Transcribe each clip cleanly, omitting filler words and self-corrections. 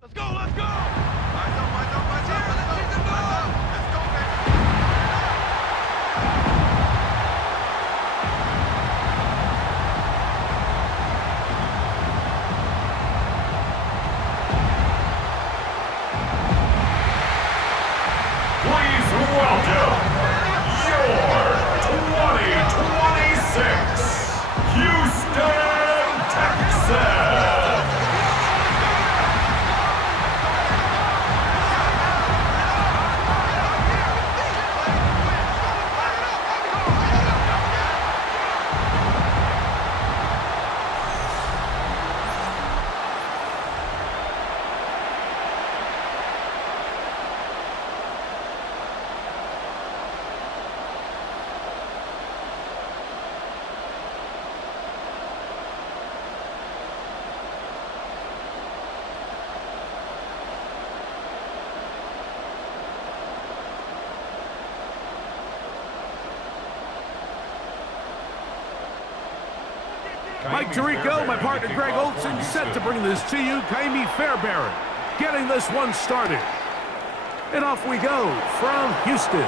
Let's go, let's go! Eyes up, eyes up, eyes up, let's go, eyes up! Let's go, baby! Please welcome your 2026 Houston Texans! Mike Tirico, my partner Greg Olson, set to bring this to you. Kaimi Fairbairn getting this one started. And off we go from Houston.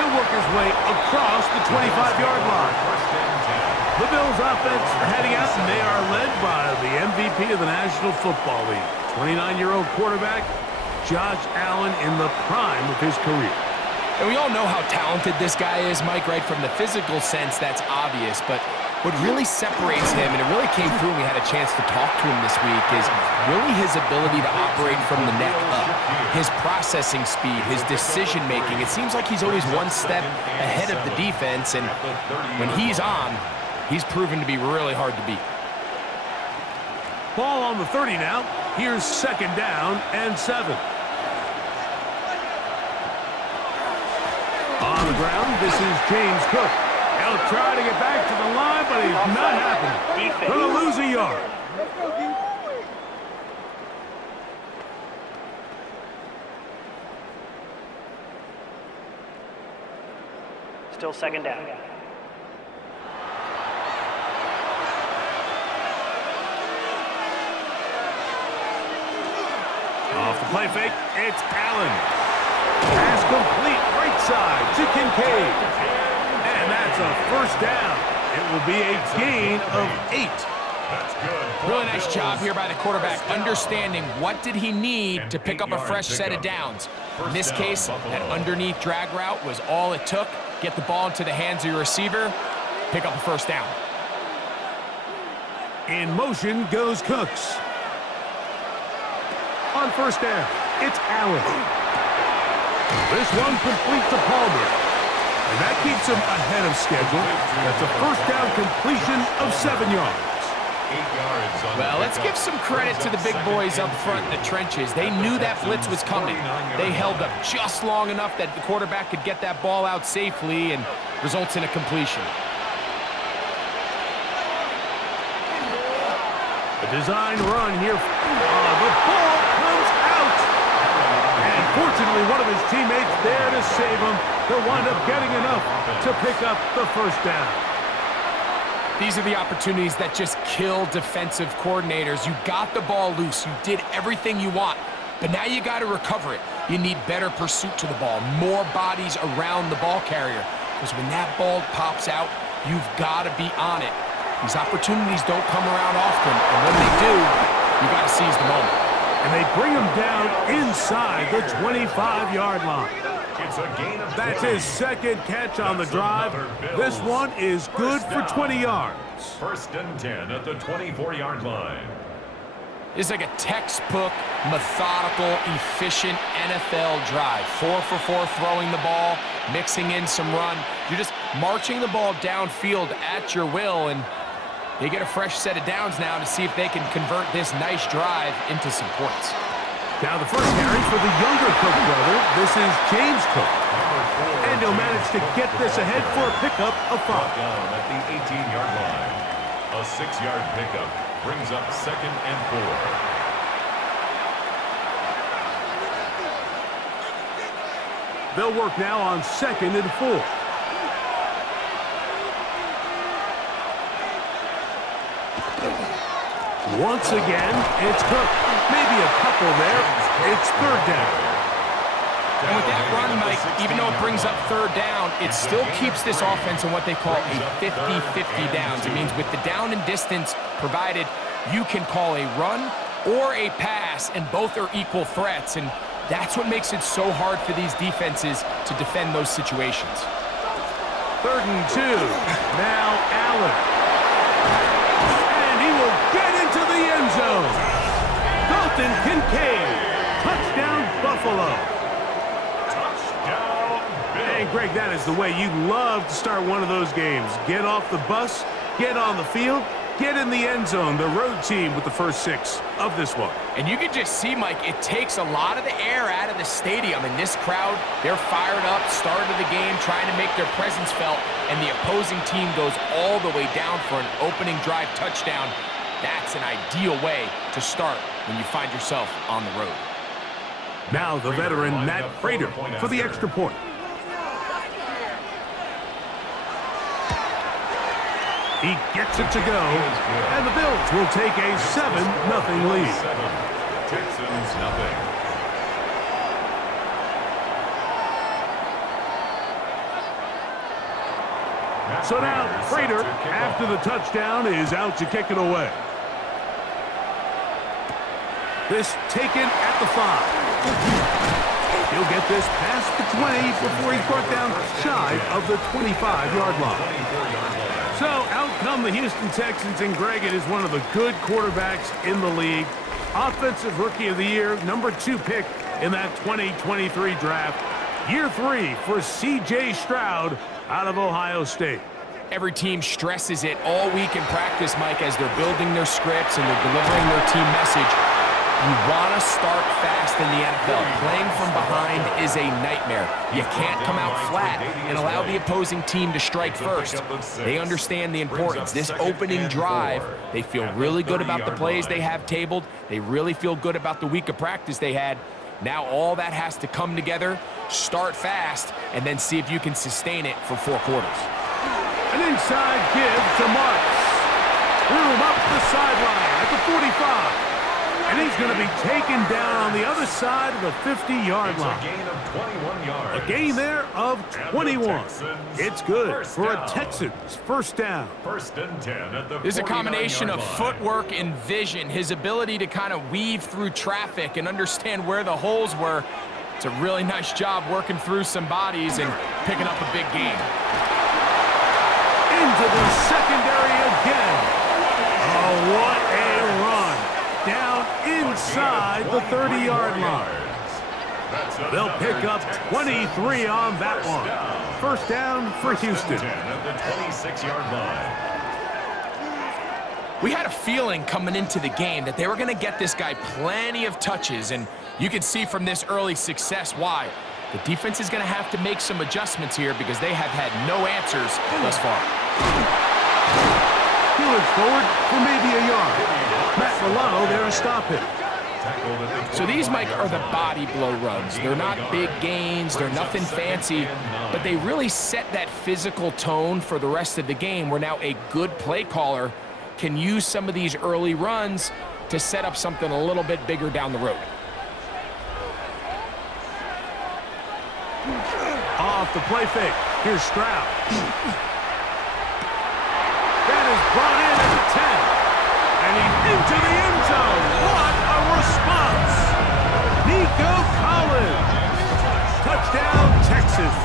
He'll work his way across the 25-yard line. The Bills offense heading out, and they are led by the MVP of the National Football League. 29-year-old quarterback, Josh Allen, in the prime of his career. And we all know how talented this guy is, Mike, right? From the physical sense, that's obvious. But what really separates him, and it really came through when we had a chance to talk to him this week, is really his ability to operate from the neck up. His processing speed, his decision-making. It seems like he's always one step ahead of the defense, and when he's on, he's proven to be really hard to beat. Ball on the 30 now. Here's second down and 7. On the ground, this is James Cook. He'll try to get back to the line, but he's not happening. Gonna lose a yard. Still second down. Off the play fake, it's Allen. Pass complete, right side to Kincaid. And that's a first down. It will be a gain of 8. That's good. Really nice job here by the quarterback, understanding what did he need to pick up a fresh set of downs. In this case, that underneath drag route was all it took. Get the ball into the hands of your receiver, pick up a first down. In motion goes Cooks. On first down, it's Allen. This one complete to Palmer. And that keeps him ahead of schedule. That's a first down completion of 7 yards. 8 yards on Well, let's give some credit to the big boys up front in the trenches. They knew that blitz was coming. They held up just long enough that the quarterback could get that ball out safely and results in a completion. A design run here. The ball comes out. And fortunately, one of his teammates there to save him. They'll wind up getting enough to pick up the first down. These are the opportunities that just kill defensive coordinators. You got the ball loose. You did everything you want. But now you got to recover it. You need better pursuit to the ball, more bodies around the ball carrier. Because when that ball pops out, you've got to be on it. These opportunities don't come around often. And when they do, you got to seize the moment. And they bring him down inside the 25-yard line. It's a gain of 20. That's his second catch on the drive. This one is good for 20 yards. First and 10 at the 24-yard line. It's like a textbook, methodical, efficient NFL drive. 4 for 4 throwing the ball, mixing in some run. You're just marching the ball downfield at your will, and they get a fresh set of downs now to see if they can convert this nice drive into some points. Now the first carry for the younger Cook brother. This is James Cook. And he'll manage to get this ahead for a pickup of 5. Down at the 18-yard line. A 6-yard pickup brings up 2nd and 4. They'll work now on 2nd and 4. Once again, it's Cook. Maybe maybe a couple there. It's third down. And with that run, Mike, even though it brings up third down, it still keeps this offense in what they call a 50-50 downs. It means with the down and distance provided, you can call a run or a pass, and both are equal threats. And that's what makes it so hard for these defenses to defend those situations. 3rd and 2. Now Allen. And he will get into the end zone. Dalton Kincaid. Touchdown, Buffalo. Hey, Greg, that is the way you love to start one of those games. Get off the bus, get on the field, get in the end zone. The road team with the first 6 of this one. And you can just see, Mike, it takes a lot of the air out of the stadium. And this crowd, they're fired up, start of the game, trying to make their presence felt. And the opposing team goes all the way down for an opening drive touchdown. That's an ideal way to start when you find yourself on the road. Now the veteran Matt Prater for the extra point. He gets it to go, and the Bills will take a 7-0 lead. Texans nothing. So now Prater, after the touchdown, is out to kick it away. This taken at the 5. He'll get this past the 20 before he's brought down shy of the 25-yard line. So out come the Houston Texans, and Greg, it is one of the good quarterbacks in the league. Offensive Rookie of the Year, number 2 pick in that 2023 draft. Year 3 for C.J. Stroud out of Ohio State. Every team stresses it all week in practice, Mike, as they're building their scripts and they're delivering their team message. You want to start fast in the NFL. Playing from behind is a nightmare. You can't come out flat and allow the opposing team to strike first. They understand the importance. This opening drive, they feel really good about the plays they have tabled. They really feel good about the week of practice they had. Now all that has to come together, start fast, and then see if you can sustain it for 4 quarters. An inside give to Marks. Room up the sideline at the 45. And he's going to be taken down on the other side of the 50-yard line. A gain of 21 yards. A gain there of 21. It's good for a Texans first down. 1st and 10 at the 49-yard line. There's a combination of footwork and vision, his ability to kind of weave through traffic and understand where the holes were. It's a really nice job working through some bodies and picking up a big gain. Into the secondary again. Oh, what a run. Down inside the 30-yard line. They'll pick up 23 on that one. First down for Houston. At the 26-yard line. We had a feeling coming into the game that they were going to get this guy plenty of touches, and you can see from this early success why. The defense is going to have to make some adjustments here because they have had no answers thus far. He looks forward for maybe a yard. Matt Milano there to stop him. So these, Mike, are the body blow runs. They're not big gains. They're nothing fancy. But they really set that physical tone for the rest of the game where now a good play caller can use some of these early runs to set up something a little bit bigger down the road. Off the play fake. Here's Stroud. That is brought in at the 10. And he's into the end zone. What a response. Nico Collins. Touchdown, Texas.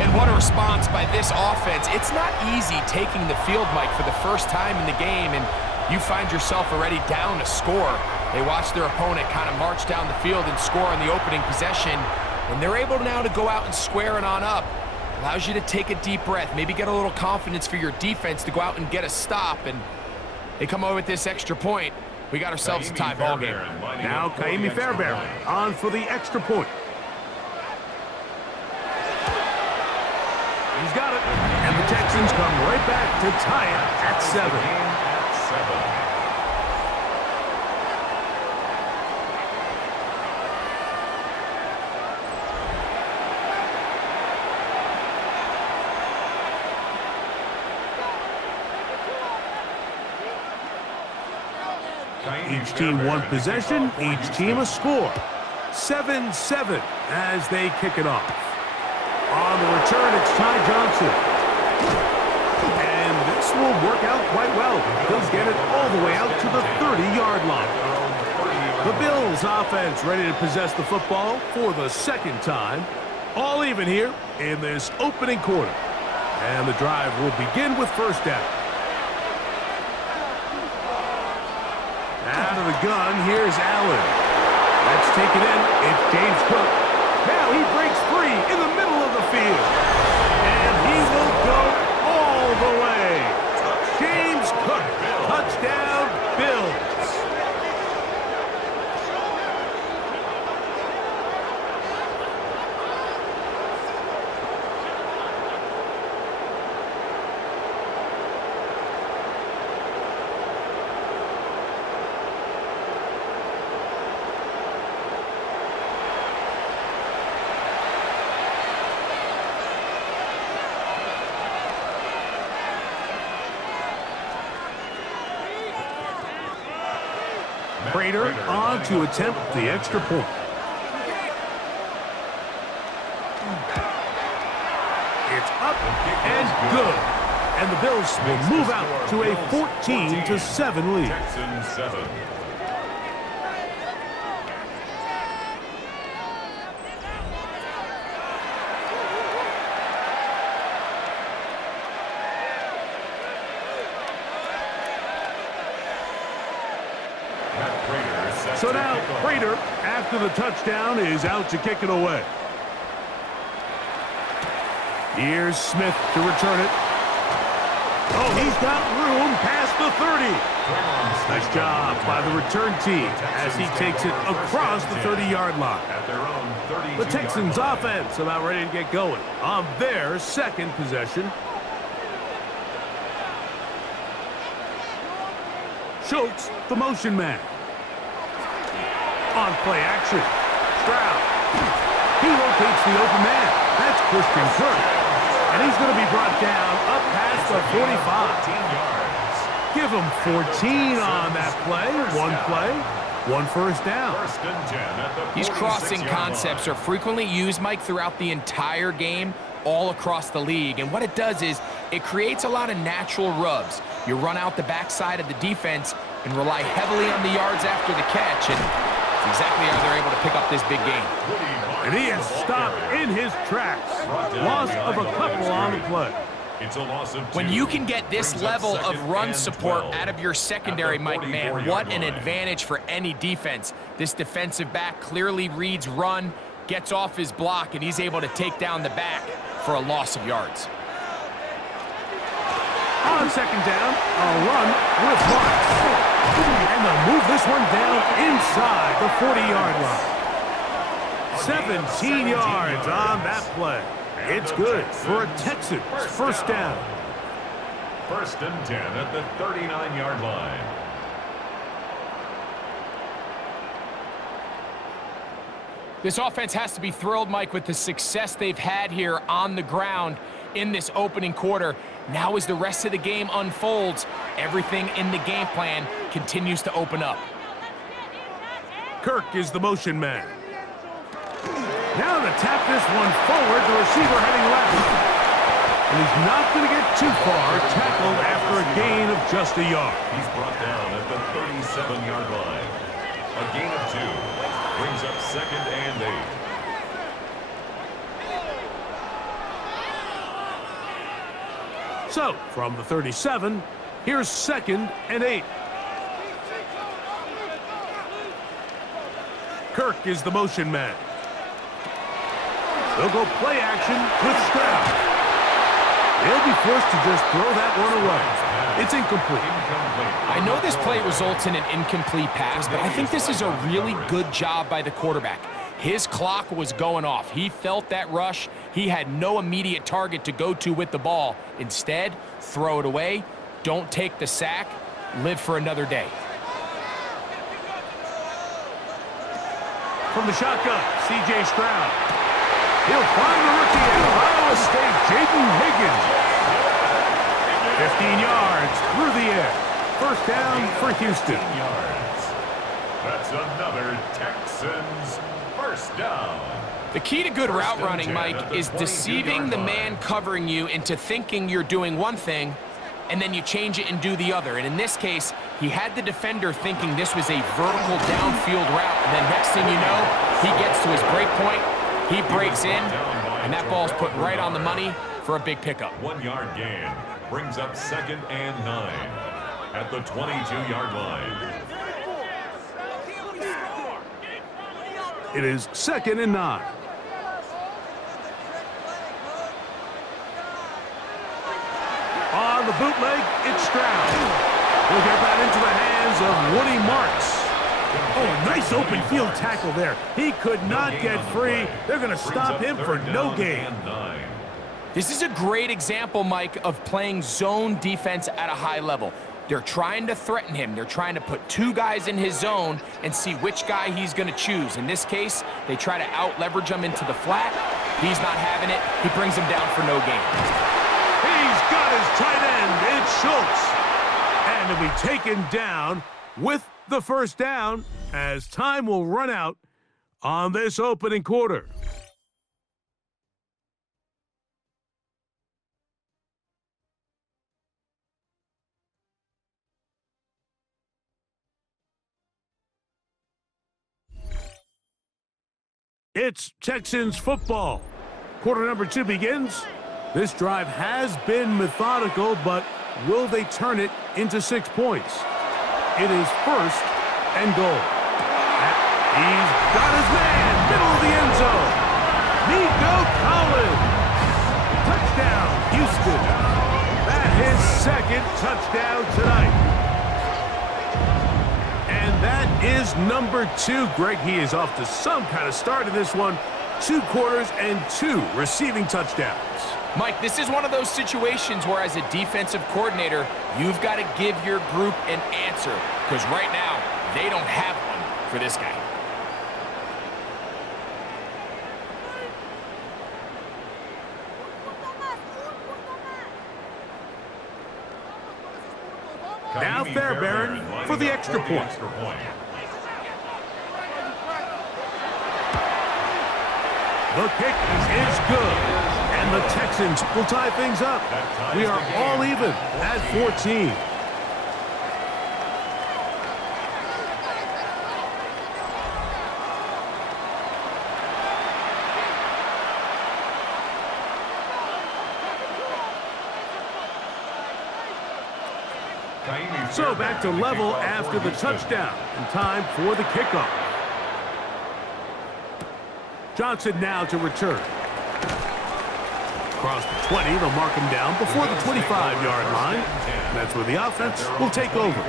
And what a response by this offense. It's not easy taking the field, Mike, for the first time in the game, and you find yourself already down to score. They watch their opponent kind of march down the field and score on the opening possession, and they're able now to go out and square it on up. Allows you to take a deep breath, maybe get a little confidence for your defense to go out and get a stop, and they come over with this extra point. We got ourselves a tie ball game. Now Kaimi Fairbairn on for the extra point. He's got it. And the Texans come right back to tie it at 7. Each team one possession, each team a score. 7-7 as they kick it off. On the return, it's Ty Johnson. And this will work out quite well. He'll get it all the way out to the 30-yard line. The Bills offense ready to possess the football for the second time. All even here in this opening quarter. And the drive will begin with first down. Out of the gun, here's Allen. Let's take it in. It's James Cook. Now he breaks free in the middle of the field. And he will go all the way. James Cook, touchdown, Bills. Prater on to attempt the extra point. It's up and good. And the Bills will move out to a 14-7 lead. Texans 7. So now, Prater, after the touchdown, is out to kick it away. Here's Smith to return it. Oh, he's got room past the 30. Nice job by the return team as he takes it across the 30-yard line. The Texans offense about ready to get going on their second possession. Schultz, the motion man. On play action. Stroud. He locates the open man. That's Christian Kirk. And he's going to be brought down up past the 45. Give him 14 on that play. One first down. These crossing concepts are frequently used, Mike, throughout the entire game, all across the league. And what it does is it creates a lot of natural rubs. You run out the backside of the defense and rely heavily on the yards after the catch. And that's exactly how they're able to pick up this big game. And he is stopped in his tracks. Loss of a couple on the play. It's a loss of 2. When you can get this level of run support out of your secondary, Mike, man, what an advantage for any defense. This defensive back clearly reads run, gets off his block, and he's able to take down the back for a loss of yards. On second down, a run with Marks. And they'll move this one down inside the 40-yard line. 17 yards on that play. It's good for a Texans first down. First and 10 at the 39-yard line. This offense has to be thrilled, Mike, with the success they've had here on the ground in this opening quarter. Now as the rest of the game unfolds, everything in the game plan continues to open up. Kirk is the motion man. Now to tap this one forward, the receiver heading left. And he's not going to get too far, tackled after a gain of just a yard. He's brought down at the 37-yard line. A gain of 2 brings up second and 8. So, from the 37, here's second and 8. Kirk is the motion man. They'll go play action with Stroud. They'll be forced to just throw that one away. It's incomplete. I know this play results in an incomplete pass, but I think this is a really good job by the quarterback. His clock was going off. He felt that rush. He had no immediate target to go to with the ball. Instead, throw it away. Don't take the sack. Live for another day. From the shotgun, C.J. Stroud. He'll find the rookie at Ohio State, Jaden Higgins. 15 yards through the air. First down for Houston. That's another Texans first down. The key to good route running, Mike, is deceiving the man covering you into thinking you're doing one thing, and then you change it and do the other. And in this case, he had the defender thinking this was a vertical downfield route. And then next thing you know, he gets to his break point, he breaks in, and that ball's put right on the money for a big pickup. 1 yard gain brings up 2nd and 9 at the 22-yard line. It is 2nd and 9. On the bootleg, it's Stroud. We'll get that into the hands of Woody Marks. Oh, nice open field tackle there. He could not get free. They're going to stop him for no gain. This is a great example, Mike, of playing zone defense at a high level. They're trying to threaten him. They're trying to put 2 guys in his zone and see which guy he's going to choose. In this case, they try to out-leverage him into the flat. He's not having it. He brings him down for no gain. He's got his tight end. It's Schultz. And he'll be taken down with the first down as time will run out on this opening quarter. It's Texans football. Quarter number 2 begins. This drive has been methodical, but will they turn it into 6 points? It is 1st and goal. He's got his man, middle of the end zone. Nico Collins. Touchdown, Houston. That's his 2nd touchdown tonight. And that is number 2. Greg, he is off to some kind of start in this one. 2 quarters and 2 receiving touchdowns. Mike, this is one of those situations where as a defensive coordinator, you've got to give your group an answer. Because right now, they don't have one for this guy. Now Fairbairn for the extra point. The kick is good, and the Texans will tie things up. We are all even at 14. So back to level after the touchdown, and time for the kickoff. Johnson now to return. Across the 20, they'll mark him down before the 25-yard line. And that's where the offense will take over.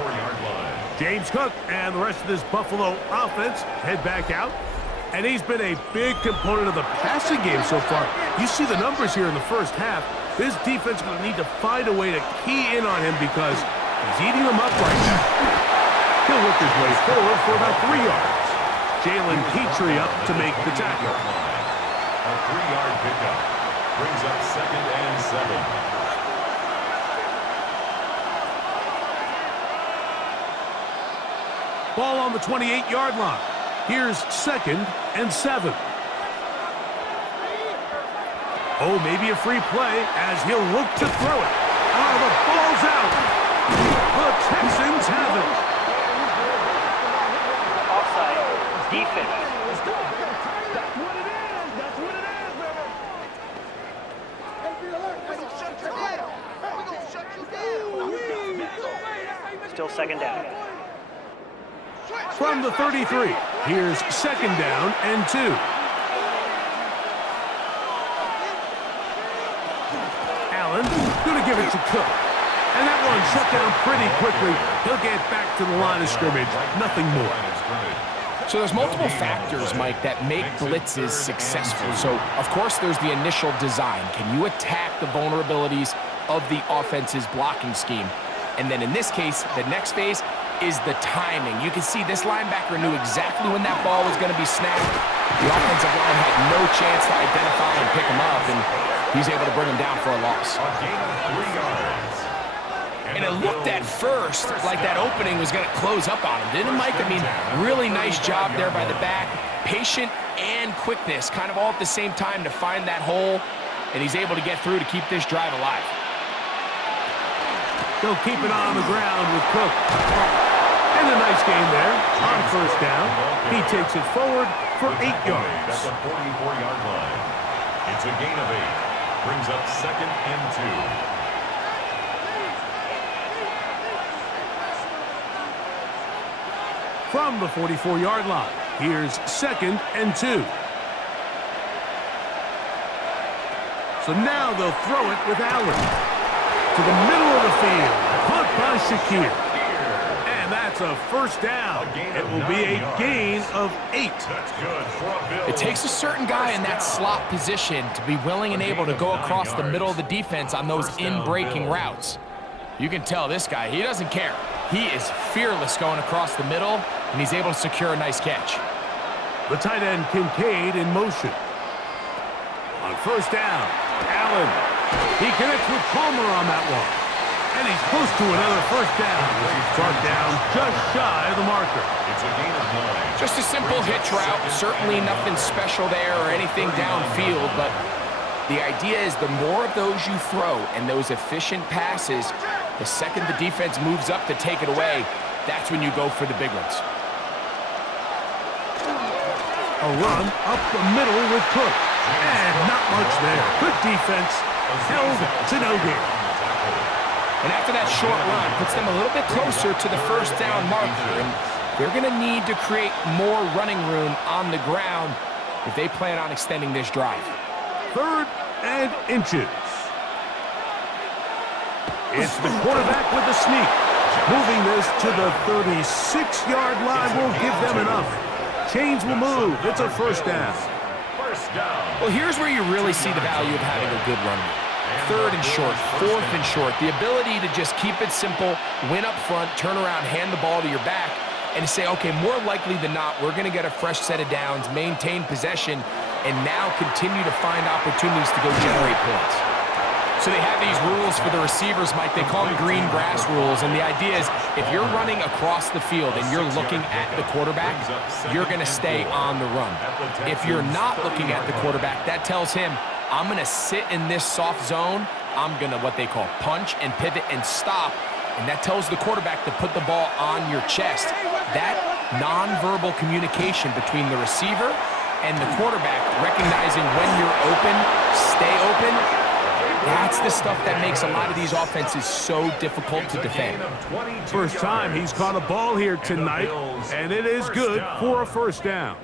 James Cook and the rest of this Buffalo offense head back out. And he's been a big component of the passing game so far. You see the numbers here in the first half. This defense is going to need to find a way to key in on him because he's eating them up right now. He'll work his way forward for about 3 yards. Jalen Petrie up to make the tackle. A 3-yard pickup brings up 2nd and 7. Ball on the 28-yard line. Here's 2nd and 7. Oh, maybe a free play as he'll look to throw it. Oh, the ball's out. The Texans have it. Offside. Defense. Still 2nd down. From the 33, here's 2nd down and 2. Allen going to give it to Cook. And that one shut down pretty quickly. He'll get back to the line of scrimmage. Nothing more. So there's multiple factors, Mike, that make blitzes successful. So, of course, there's the initial design. Can you attack the vulnerabilities of the offense's blocking scheme? And then in this case, the next phase is the timing. You can see this linebacker knew exactly when that ball was going to be snapped. The offensive line had no chance to identify and pick him up, and he's able to bring him down for a loss. A gain of 3 yards. And it looked at first like that opening was going to close up on him, didn't it, Mike? I mean, really nice job there by the back. Patient and quickness, kind of all at the same time to find that hole, and he's able to get through to keep this drive alive. They'll keep it on the ground with Cook. And a nice game there on first down. He takes it forward for 8 yards. At the 44-yard line. It's a gain of 8. Brings up 2nd and 2. From the 44-yard line, here's 2nd and 2. So now they'll throw it with Allen. To the middle of the field, caught by Shakir. And that's a first down. It will be a gain of 8. That's good for a Bill. It takes a certain guy in that slot position to be willing and able to go across the middle of the defense on those in-breaking routes. You can tell this guy, he doesn't care. He is fearless going across the middle, and he's able to secure a nice catch. The tight end Kincaid in motion. On first down, Allen. He connects with Palmer on that one. And he's close to another first down. He's brought down just shy of the marker. It's a gain of 9. Just a simple hitch route. Certainly nothing special there or anything downfield, but the idea is the more of those you throw and those efficient passes, the second the defense moves up to take it away, that's when you go for the big ones. A run up the middle with Cook. And not much there. Good defense. Held to no gain. And after that short run, puts them a little bit closer to the first down marker. And they're going to need to create more running room on the ground if they plan on extending this drive. 3rd and inches. It's the quarterback with the sneak. Moving this to the 36-yard line will give them enough. Chains will move. It's a first down. Well, here's where you really see the value of having a good run. 3rd and short, 4th and short. The ability to just keep it simple, win up front, turn around, hand the ball to your back, and say, okay, more likely than not, we're going to get a fresh set of downs, maintain possession, and now continue to find opportunities to go generate points. So they have these rules for the receivers, Mike. They call them green grass rules, and the idea is if you're running across the field and you're looking at the quarterback, you're going to stay on the run. If you're not looking at the quarterback, that tells him, I'm going to sit in this soft zone. I'm going to what they call punch and pivot and stop, and that tells the quarterback to put the ball on your chest. That nonverbal communication between the receiver and the quarterback, recognizing when you're open, stay open, that's the stuff that makes a lot of these offenses so difficult to defend. First time he's caught a ball here tonight, and it is good for a first down.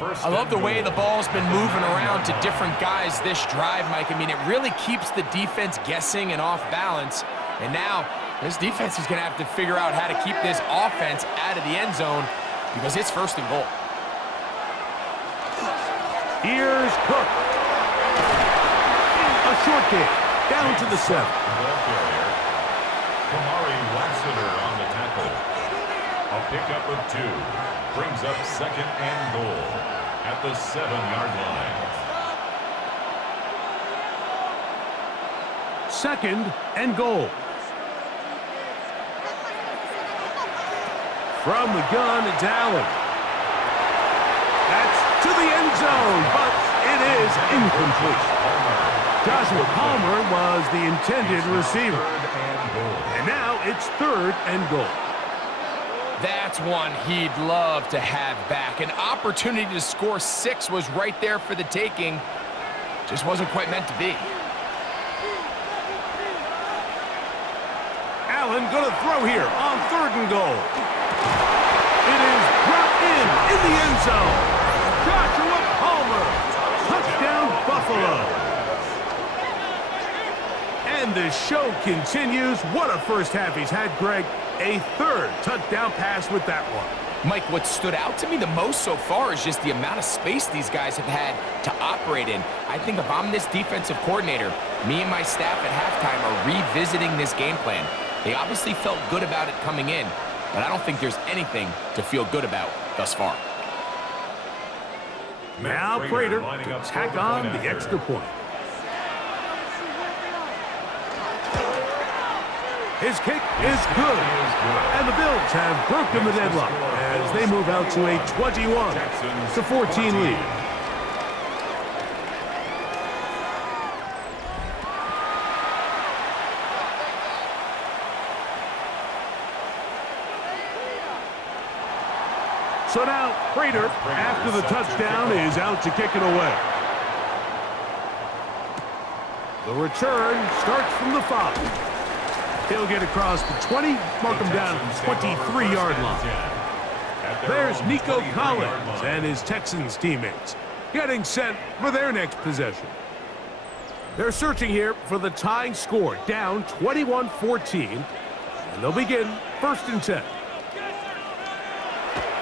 I love the way the ball's been moving around to different guys this drive, Mike. I mean, it really keeps the defense guessing and off balance. And now, this defense is going to have to figure out how to keep this offense out of the end zone because it's 1st and goal. Here's Cook. A short kick down to the 7. Kamari Lassiter on the tackle. A pickup of 2. Brings up 2nd and goal at the 7-yard line. 2nd and goal. From the gun, it's Allen. That's to the end zone, but it is incomplete. Joshua Palmer was the intended receiver. And now it's 3rd and goal. That's one he'd love to have back. An opportunity to score 6 was right there for the taking. Just wasn't quite meant to be. Allen going to throw here on 3rd and goal. It is brought in the end zone. Joshua Palmer. Touchdown, Buffalo. And the show continues. What a first half he's had, Greg. A 3rd touchdown pass with that one. Mike, what stood out to me the most so far is just the amount of space these guys have had to operate in. I think if I'm this defensive coordinator, me and my staff at halftime are revisiting this game plan. They obviously felt good about it coming in, but I don't think there's anything to feel good about thus far. Now Prater to tack on the extra point. His kick is good. And the Bills have broken the deadlock as they move out to a 21-14 lead. So now, Prater, after the touchdown, is out to kick it away. The return starts from the 5. He'll get across the 20, mark him down at the 23-yard line. There's Nico Collins and his Texans teammates getting set for their next possession. They're searching here for the tying score, down 21-14, and they'll begin 1st and 10.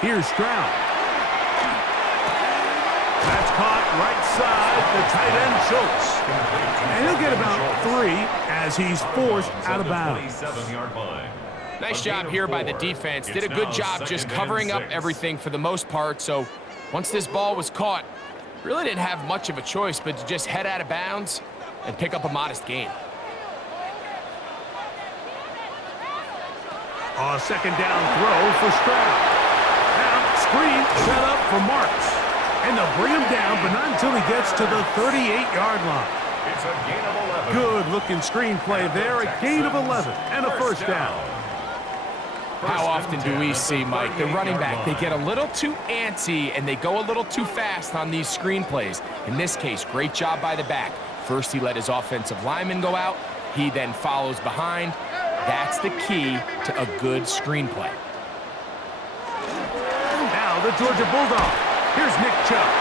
Here's Stroud. That's caught right side, the tight end Schultz. And he'll get about 3 as he's forced out of bounds. Nice job here by the defense. Did a good job just covering up everything for the most part. So once this ball was caught, really didn't have much of a choice but to just head out of bounds and pick up a modest gain. A 2nd down throw for Stroud. Now, screen set up for Marks. And they'll bring him down, but not until he gets to the 38-yard line. It's a gain of 11. Good-looking screenplay there, a gain of 11 and a 1st down. How often do we see, Mike, the running back, they get a little too antsy and they go a little too fast on these screenplays. In this case, great job by the back. First, he let his offensive lineman go out. He then follows behind. That's the key to a good screenplay. Now the Georgia Bulldog. Here's Nick Chubb.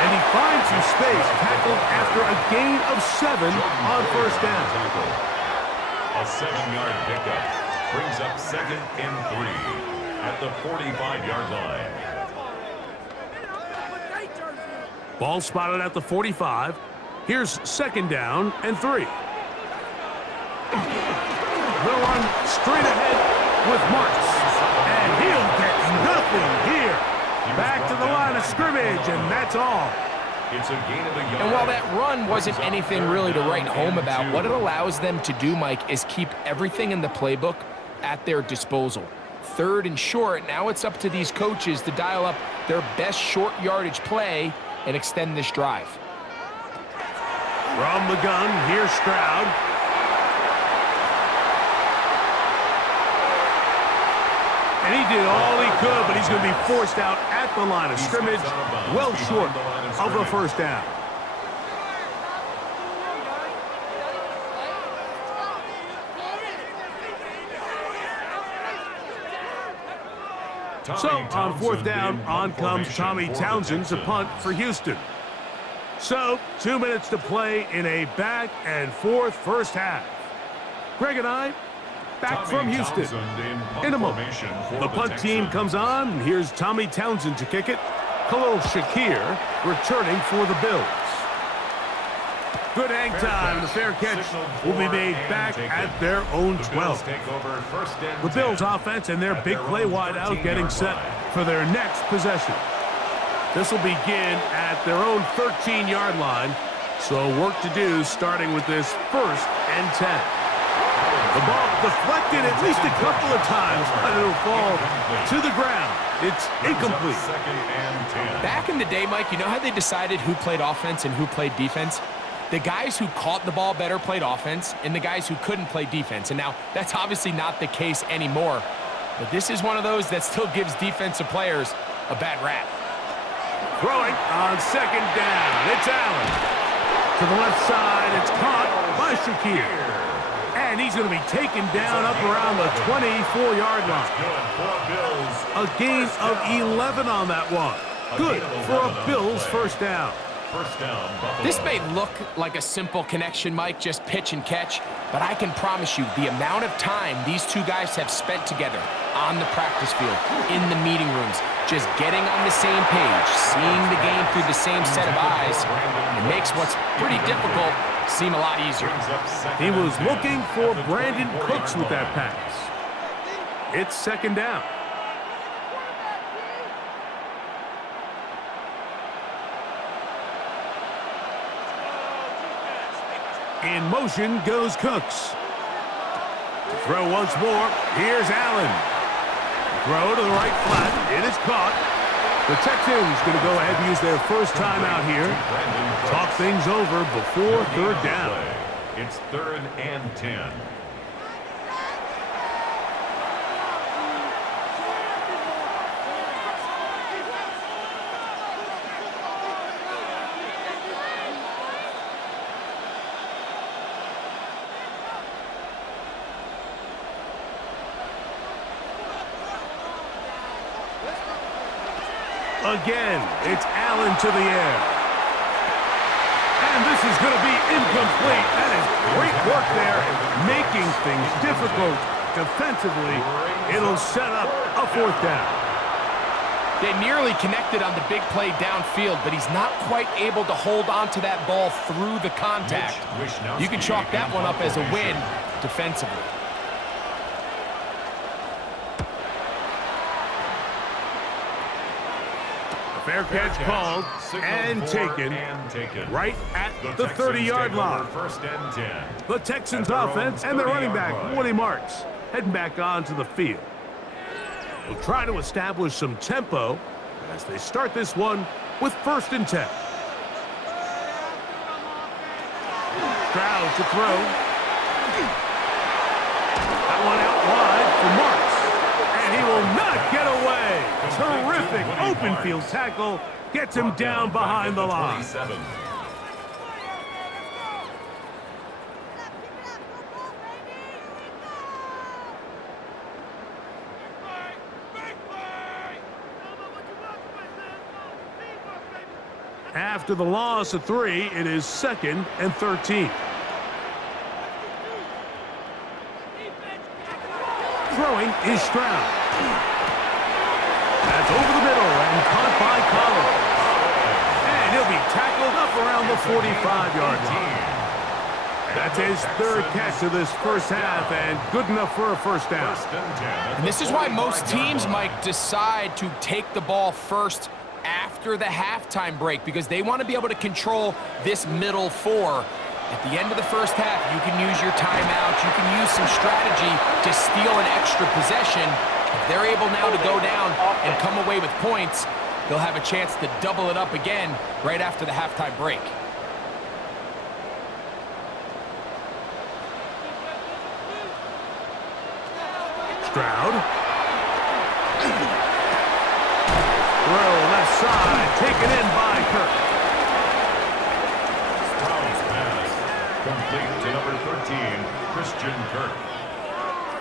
And he finds some space, tackled after a gain of 7 on 1st down. A 7-yard pickup brings up 2nd and 3 at the 45-yard line. Ball spotted at the 45. Here's 2nd down and 3. They'll run straight ahead with Marks. And he'll get nothing here. Back to the line of scrimmage, and that's all. It's a gain of a yard. And while that run wasn't anything really to write home about, what it allows them to do, Mike, is keep everything in the playbook at their disposal. 3rd and short, now it's up to these coaches to dial up their best short yardage play and extend this drive. From the gun, here's Stroud. And he did all he could, but he's going to be forced out at the line of scrimmage, well short of a 1st down. So, on 4th down, on comes Tommy Townsend to punt for Houston. So, 2 minutes to play in a back-and-forth 1st half. Greg and I, back from Houston. In a moment, the punt team comes on, and here's Tommy Townsend to kick it. Khalil Shakir returning for the Bills. Good hang time. The fair catch will be made back at their own 12. The Bills offense and their big play wideout getting set for their next possession. This will begin at their own 13-yard line, so work to do starting with this 1st and 10. The ball deflected at least a couple of times, but it'll fall to the ground. It's incomplete. Back in the day, Mike, you know how they decided who played offense and who played defense? The guys who caught the ball better played offense, and the guys who couldn't play defense. And now, that's obviously not the case anymore. But this is one of those that still gives defensive players a bad rap. Throwing on 2nd down. It's Allen. To the left side, it's caught by Shakir. And he's going to be taken down up around the 24-yard line. A gain of 11 on that one. Good for a Bills 1st down. This may look like a simple connection, Mike, just pitch and catch, but I can promise you the amount of time these two guys have spent together on the practice field, in the meeting rooms, just getting on the same page, seeing the game through the same set of eyes, it makes what's pretty difficult seem a lot easier. He was looking for Brandon Cooks with that pass. It's 2nd down. In motion goes Cooks. Throw once more. Here's Allen. Throw to the right flat. It is caught. The Texans going to go ahead and use their first timeout here. Talk things over before third down. It's 3rd and 10. Again, it's Allen to the air. And this is going to be incomplete. That is great work there, making things difficult defensively. It'll set up a 4th down. They nearly connected on the big play downfield, but he's not quite able to hold on to that ball through the contact. You can chalk that one up as a win defensively. Fair catch called and taken right at the 30-yard line. 1st and 10. The Texans offense and their running back, Woody Marks, heading back onto the field. They'll try to establish some tempo as they start this one with 1st and 10. Stroud to throw. That one out wide for Marks. And he will not get away. Terrific open field tackle. Gets him down behind the line. After the loss of 3, it is 2nd and 13. Throwing is Stroud. That's over the middle and caught by Collins. And he'll be tackled up around the 45-yard line. That's his 3rd catch of this first half and good enough for a 1st down. And this is why most teams, Mike, decide to take the ball first after the halftime break, because they want to be able to control this middle 4. At the end of the first half, you can use your timeout, you can use some strategy to steal an extra possession. If they're able now to go down and come away with points, they'll have a chance to double it up again right after the halftime break. Stroud. Throw left side, taken in by Kirk. Stroud's pass complete to number 13, Christian Kirk.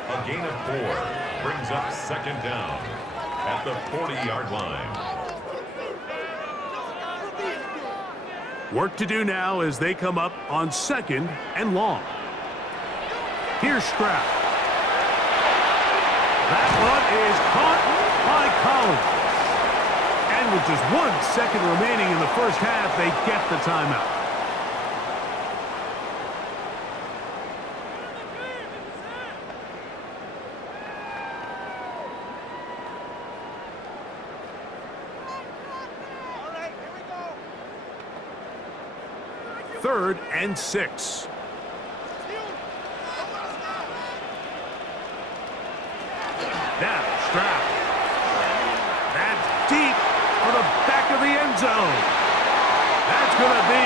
A gain of 4 brings up 2nd down at the 40-yard line. Work to do now as they come up on 2nd and long. Here's Stroud. That one is caught by Collins. And with just 1 second remaining in the first half, they get the timeout. Third and 6. Now Stroud. That's deep for the back of the end zone. That's going to be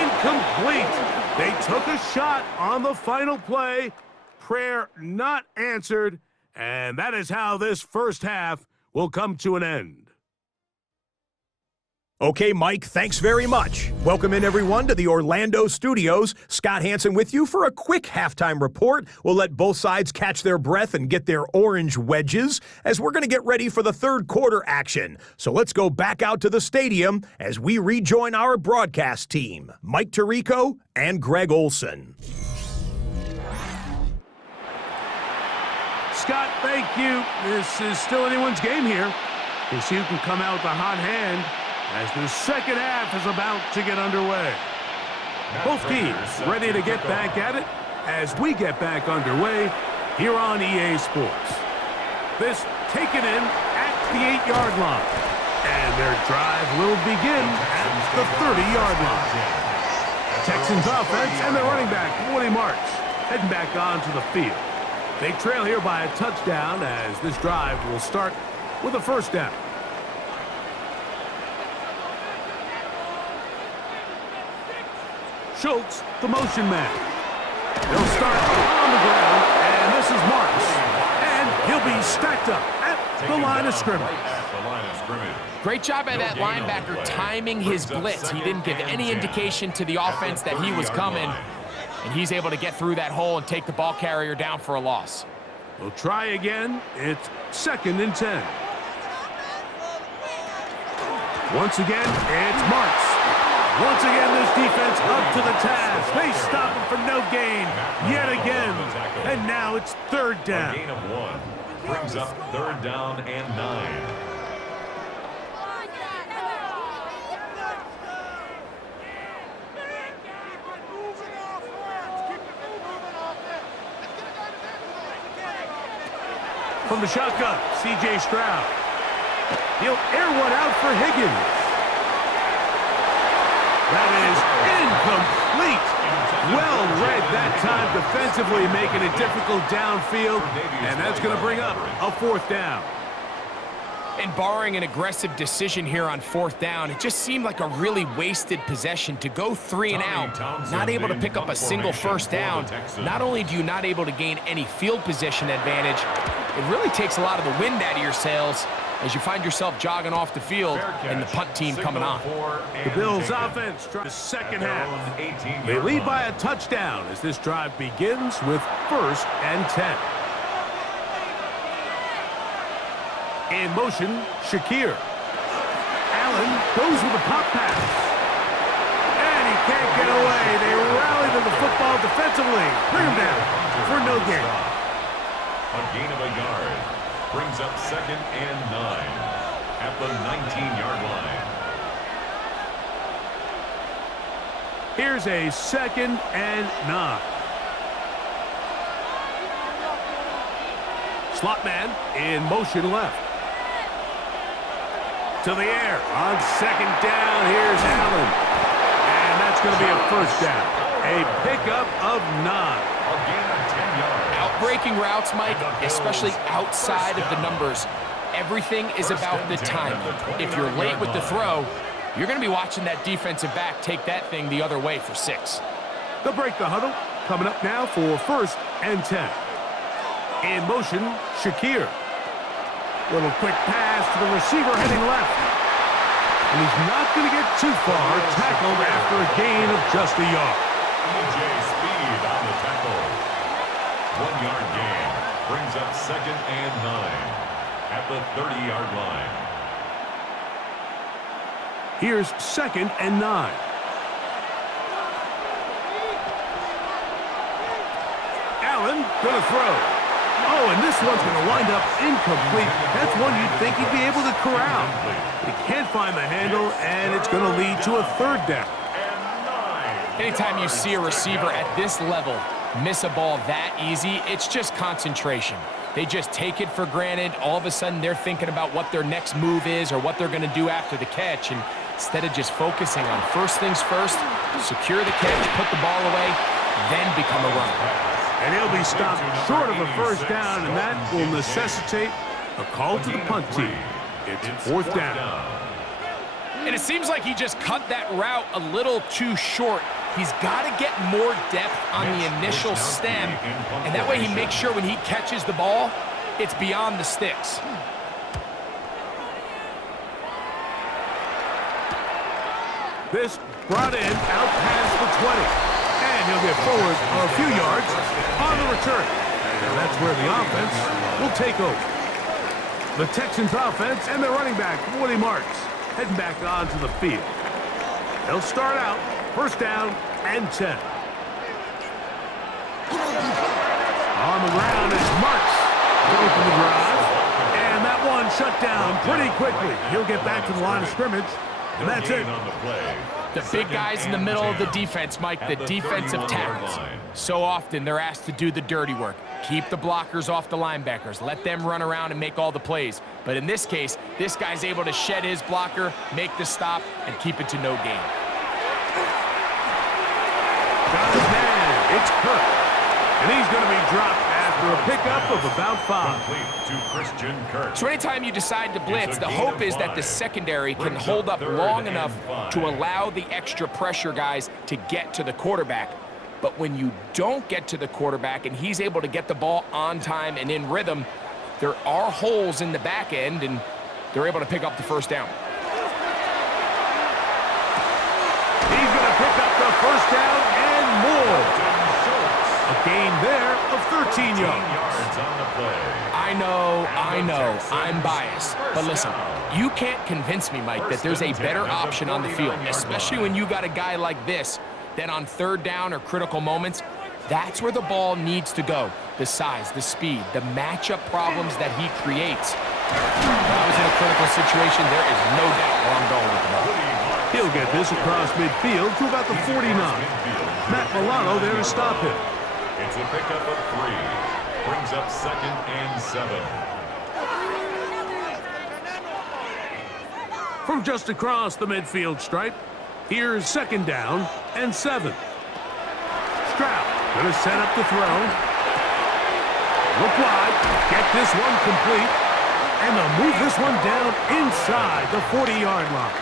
incomplete. They took a shot on the final play. Prayer not answered. And that is how this first half will come to an end. Okay, Mike, thanks very much. Welcome in, everyone, to the Orlando studios. Scott Hansen with you for a quick halftime report. We'll let both sides catch their breath and get their orange wedges as we're going to get ready for the 3rd quarter action. So let's go back out to the stadium as we rejoin our broadcast team, Mike Tirico and Greg Olson. Scott, thank you. This is still anyone's game here. We'll see who can come out with a hot hand as the second half is about to get underway. Both teams ready to get back at it as we get back underway here on EA Sports. This taken in at the 8-yard line. And their drive will begin at the 30-yard line. Texans offense and their running back, Woody Marks, heading back onto the field. They trail here by a touchdown as this drive will start with a first down. Schultz, the motion man. They'll start on the ground, and this is Marks. And he'll be stacked up at the line of scrimmage. Great job by that linebacker timing his blitz. He didn't give any indication to the offense that he was coming, and he's able to get through that hole and take the ball carrier down for a loss. We'll try again. It's 2nd and 10. Once again, it's Marks. Once again, this defense up to the task. They stop him for no gain yet again. And now it's 3rd down. A gain of 1 brings up 3rd down and 9. From the shotgun, C.J. Stroud. He'll air one out for Higgins. That is incomplete. Well read that time defensively, making it difficult downfield, and that's going to bring up a 4th down. And barring an aggressive decision here on 4th down, it just seemed like a really wasted possession to go 3 and out, not able to pick up a single first down. Not only do you not able to gain any field position advantage, it really takes a lot of the wind out of your sails as you find yourself jogging off the field and the punt team coming on. The Bills offense tries the second half. They lead by a touchdown as this drive begins with 1st and 10. In motion, Shakir. Allen goes with a pop pass. And he can't get away. They rally to the football defensively. Bring him down for no gain. A gain of a yard brings up 2nd and 9 at the 19-yard line. Here's a 2nd and 9. Slot man in motion left. To the air on 2nd down. Here's Allen. And that's going to be a 1st down. A pickup of 9. A gain of 10 yards. Outbreaking routes, Mike, especially outside of the numbers, everything is about the timing. If you're late with the throw, you're going to be watching that defensive back take that thing the other way for 6. They'll break the huddle. Coming up now for 1st and 10. In motion, Shakir. Little quick pass to the receiver heading left. And he's not going to get too far. Tackled after a gain of just a yard. EJ Speed on the tackle. 1-yard gain brings up 2nd and 9 at the 30-yard line. Here's 2nd and 9. Allen gonna throw. Oh, and this one's going to wind up incomplete. That's one you'd think he'd be able to corral. But he can't find the handle, and it's going to lead to a 3rd down. Anytime you see a receiver at this level miss a ball that easy, it's just concentration. They just take it for granted. All of a sudden, they're thinking about what their next move is or what they're going to do after the catch. And instead of just focusing on first things first, secure the catch, put the ball away, then become a runner. And he'll be stopped short of a 1st down, and that will necessitate a call to the punt team. It's 4th down. And it seems like he just cut that route a little too short. He's got to get more depth on the initial stem, and that way he makes sure when he catches the ball, it's beyond the sticks. This brought in out past the 20. And he'll get forward a few yards on the return. And that's where the offense will take over. The Texans offense and their running back, Woody Marks, heading back onto the field. They'll start out 1st down and 10. On the ground is Marks to open the drive. And that one shut down pretty quickly. He'll get back to the line of scrimmage. And that's it. The big guys in the middle of the defense, Mike, the defensive tackles. So often they're asked to do the dirty work. Keep the blockers off the linebackers. Let them run around and make all the plays. But in this case, this guy's able to shed his blocker, make the stop, and keep it to no gain. Got his man. It's Kirk. And he's going to be dropped at after a pickup of about 5. Complete to Christian Kirk. So anytime you decide to blitz, the hope is that the secondary can hold up long enough to allow the extra pressure guys to get to the quarterback. But when you don't get to the quarterback and he's able to get the ball on time and in rhythm, there are holes in the back end, and they're able to pick up the first down. He's going to pick up the first down and more. A gain there of 13 yards. On the play. I know, I'm biased. But listen, you can't convince me, Mike, that there's a better option on the field, especially when you got a guy like this, that on third down or critical moments, that's where the ball needs to go. The size, the speed, the matchup problems that he creates. If I was in a critical situation, there is no doubt where I'm going with the ball. He'll get this across midfield to about the 49. Matt Milano there to stop him. It's a pickup of 3. Brings up 2nd and 7. From just across the midfield stripe, here's 2nd down and 7. Stroud going to set up the throw. Look wide. Get this one complete. And they'll move this one down inside the 40-yard line.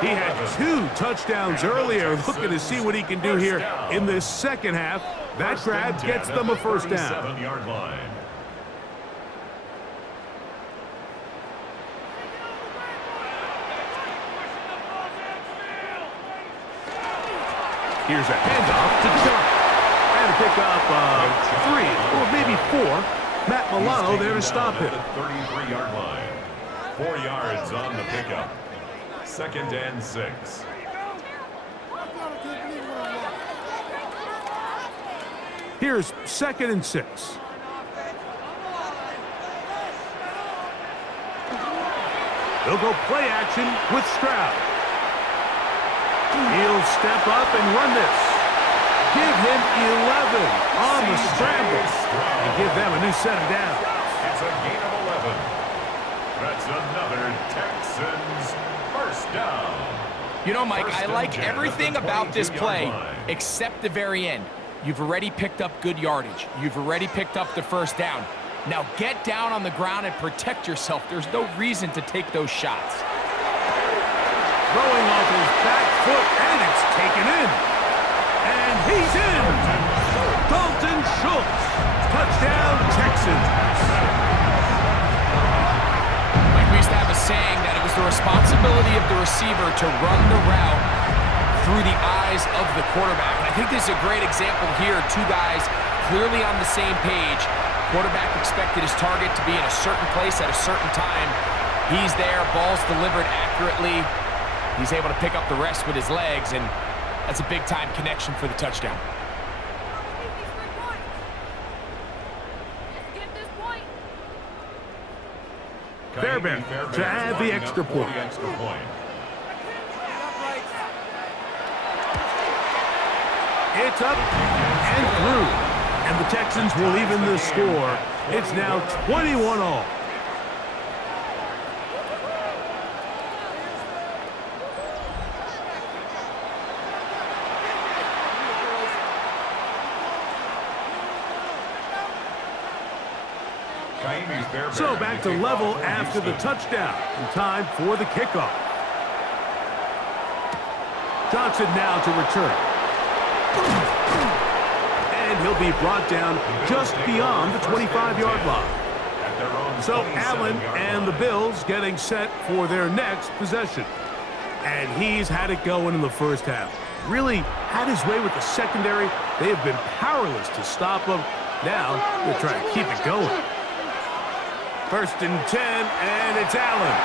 He had 2 touchdowns earlier. Looking to see what he can do here in this second half. That grab gets them a first down. 7-yard line. Here's a handoff to John. And a pickup of 3 or maybe 4. Matt Milano there to stop him. 33-yard line. 4 yards on the pickup. 2nd and 6. Here's 2nd and 6. They'll go play action with Stroud. He'll step up and run this. Give him 11 on the scramble and give them a new set of downs. It's a gain of 11. That's another Texans first down. You know, Mike, I like everything about this play except the very end. You've already picked up good yardage. You've already picked up the first down. Now get down on the ground and protect yourself. There's no reason to take those shots. Throwing off his back foot, and it's taken in. And he's in. Dalton Schultz. Touchdown, Texans. Like we used to have a saying that it was the responsibility of the receiver to run the route through the eyes of the quarterback. And I think this is a great example here. 2 guys clearly on the same page. Quarterback expected his target to be in a certain place at a certain time. He's there, ball's delivered accurately. He's able to pick up the rest with his legs, and that's a big-time connection for the touchdown. Fairbairn to add the extra point. It's up and through. And the Texans will even the score. It's now 21-all. So back to level after the touchdown. In time for the kickoff. Johnson now to return. And he'll be brought down just beyond the 25-yard line. So Allen and the Bills getting set for their next possession. And he's had it going in the first half. Really had his way with the secondary. They have been powerless to stop him. Now they're trying to keep it going. 1st and 10, and it's Allen.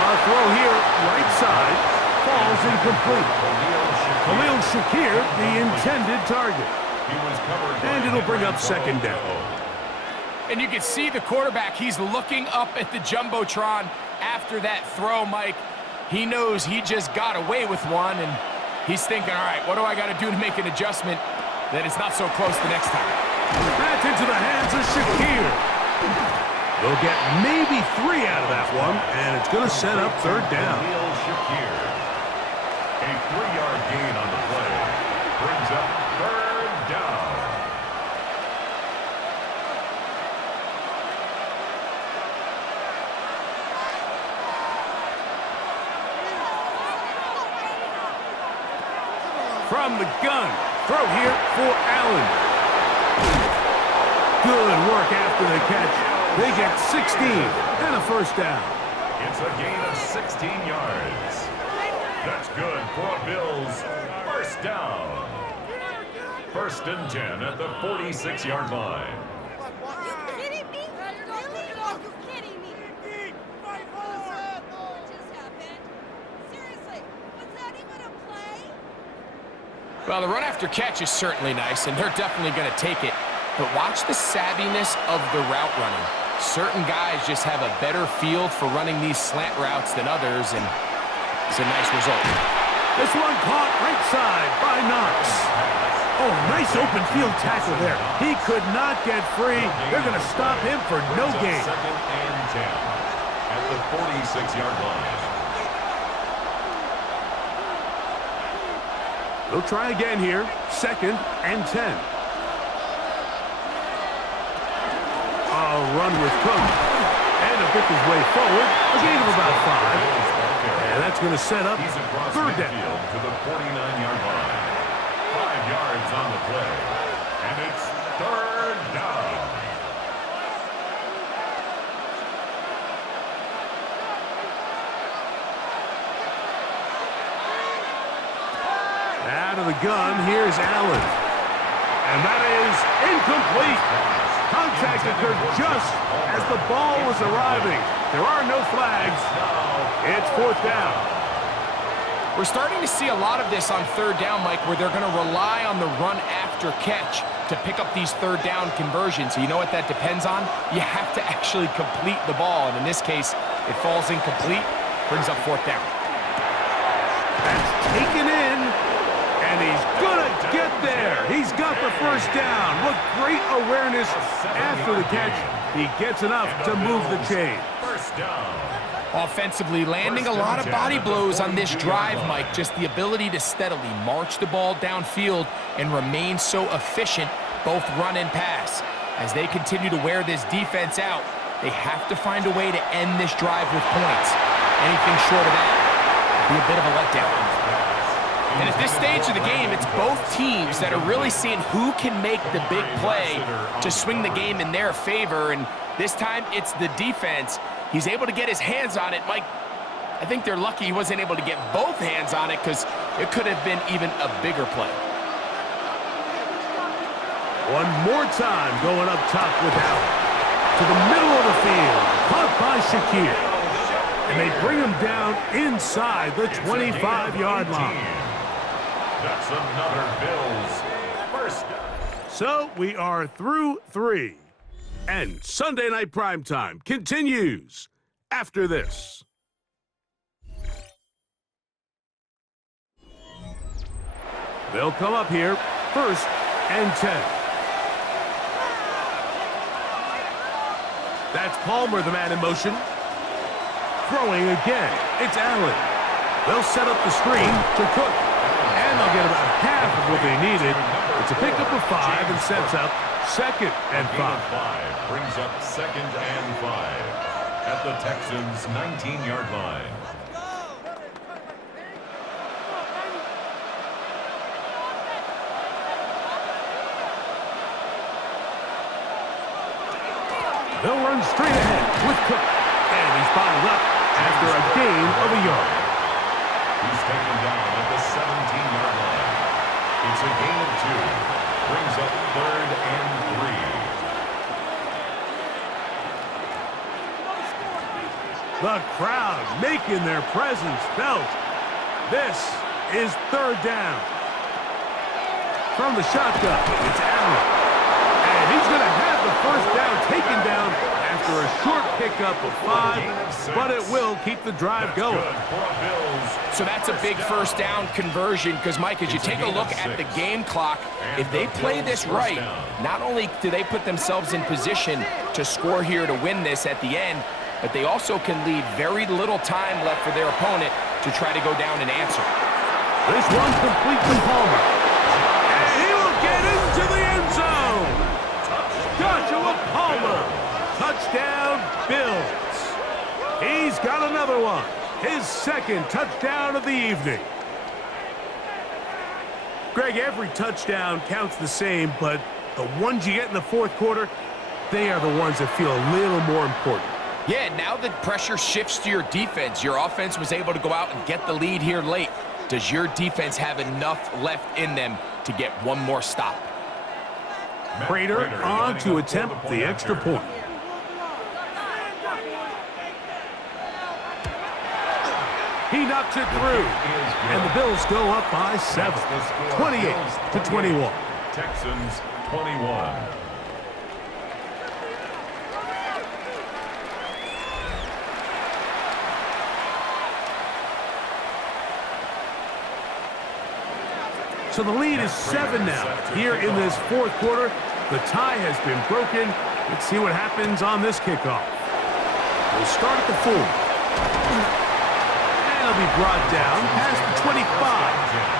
On a throw here, right side, falls incomplete. Khalil Shakir, the intended target. And it'll bring up 2nd down. And you can see the quarterback, he's looking up at the Jumbotron after that throw, Mike. He knows he just got away with one, and he's thinking, all right, what do I got to do to make an adjustment that it's not so close the next time? That's into the hands of Shakir. They'll get maybe 3 out of that one, and it's going to set up 3rd down. A 3-yard gain on the play brings up 3rd down. From the gun. Throw here for Allen. Good work after the catch. They get 16 and a first down. It's a gain of 16 yards. That's good for a Bills first down. First and 10 at the 46-yard line. Are you kidding me? Really? Are you kidding me? What just happened? Seriously, was that even a play? Well, the run after catch is certainly nice, and they're definitely going to take it. But watch the savviness of the route running. Certain guys just have a better field for running these slant routes than others, and it's a nice result. This one caught right side by Knox. Oh, nice open field tackle there. He could not get free. They're going to stop him for no gain. Second and 10 at the 46-yard line. They'll try again here. Second and 10. A run with Cook. And to pick his way forward. A gain of about 5. And that's going to set up He's across third down. midfield to the 49-yard line. 5 yards on the play. And it's third down. Out of the gun, here's Allen. And that is incomplete. Contact occurred just as the ball was arriving. There are no flags. It's fourth down. We're starting to see a lot of this on third down, Mike, where they're going to rely on the run after catch to pick up these third down conversions. So you know what that depends on? You have to actually complete the ball. And in this case, it falls incomplete, brings up fourth down. That's taken in. And he's going to get there. He's got the first down. What great awareness after the catch. He gets enough to move the chain. First down. Offensively, landing a lot of body blows on this drive, Mike. Just the ability to steadily march the ball downfield and remain so efficient, both run and pass. As they continue to wear this defense out, they have to find a way to end this drive with points. Anything short of that would be a bit of a letdown. And at this stage of the game, it's both teams that are really seeing who can make the big play to swing the game in their favor. And this time, it's the defense. He's able to get his hands on it. Mike, I think they're lucky he wasn't able to get both hands on it because it could have been even a bigger play. One more time going up top with Allen. To the middle of the field. Caught by Shakir. And they bring him down inside the 25-yard line. That's another Bills first down. So we are through 3. And Sunday Night Primetime continues after this. They'll come up here, first and 10. That's Palmer, the man in motion. Throwing again, it's Allen. They'll set up the screen to Cook. And they'll get about half of what they needed. It's a pickup of 5 and sets up second and 5. Brings up second and 5 at the Texans' 19-yard line. They'll run straight ahead with Cook. And he's bottled up after a gain of a yard. He's taken down at the 17-yard line. It's a gain of 2. Brings up third and 3. The crowd making their presence felt. This is third down. From the shotgun, it's Allen. And he's going to have the first down taken down after a short pickup of 5, but it will keep the drive going. So that's a big first down conversion because, Mike, as you take a look at the game clock, if they play this right, not only do they put themselves in position to score here to win this at the end, but they also can leave very little time left for their opponent to try to go down and answer. This one complete to Palmer. And he will get into the end zone. Joshua Palmer. Touchdown, Bills. He's got another one. His second touchdown of the evening. Greg, every touchdown counts the same, but the ones you get in the fourth quarter, they are the ones that feel a little more important. Yeah, now the pressure shifts to your defense. Your offense was able to go out and get the lead here late. Does your defense have enough left in them to get one more stop? Prater on to attempt the extra point. He knocks it through, and the Bills go up by 7, 28-21. Texans 21. So the lead is 7 now. Here in this fourth quarter, the tie has been broken. Let's see what happens on this kickoff. We'll start at the 4. And it'll be brought down past the 25.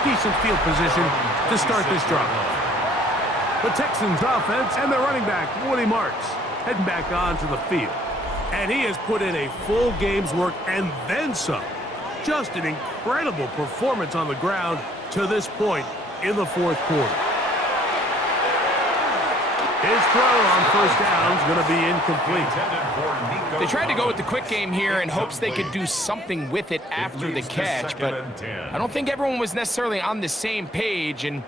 Decent field position to start this drive. The Texans offense and their running back, Woody Marks, heading back onto the field. And he has put in a full game's work and then some. Just an incredible performance on the ground to this point in the fourth quarter. His throw on first down is going to be incomplete. They tried to go with the quick game here in hopes they could do something with it after the catch, but I don't think everyone was necessarily on the same page, and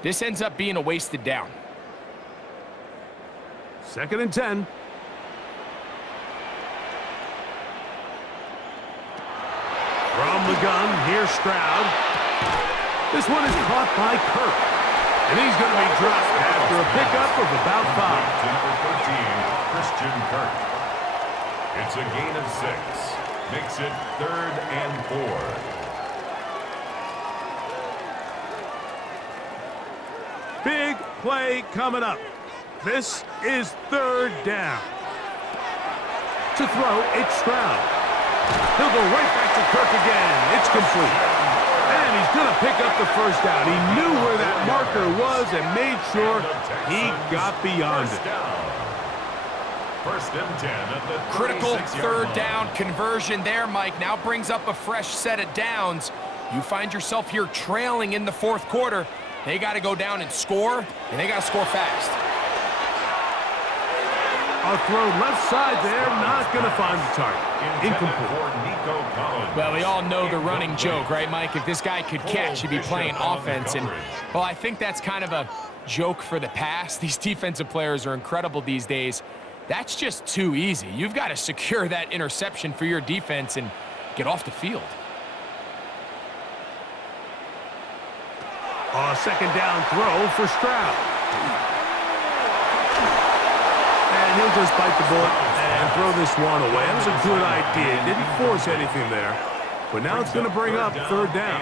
this ends up being a wasted down. 2nd and 10. From the gun, here's Stroud. This one is caught by Kirk. And he's going to be dropped after a pickup of about 5. To number 13, Christian Kirk. It's a gain of 6. Makes it 3rd and 4. Big play coming up. This is 3rd down. To throw, it's Stroud. He'll go right back to Kirk again. It's complete. And he's going to pick up the first down. He knew where that marker was and made sure he got beyond it. 1st and 10 at the Critical 3rd line. down conversion there, Mike. Now brings up a fresh set of downs. You find yourself here trailing in the fourth quarter. They got to go down and score, and they got to score fast. A throw left side there, not going to find the target. Incomplete. Well, we all know the running joke, right, Mike? If this guy could catch, he'd be playing offense. And, well, I think that's kind of a joke for the past. These defensive players are incredible these days. That's just too easy. You've got to secure that interception for your defense and get off the field. A 2nd down throw for Stroud. And he'll just bite the bullet and throw this one away. That was a good idea. Didn't force anything there. But now it's going to bring up 3rd down.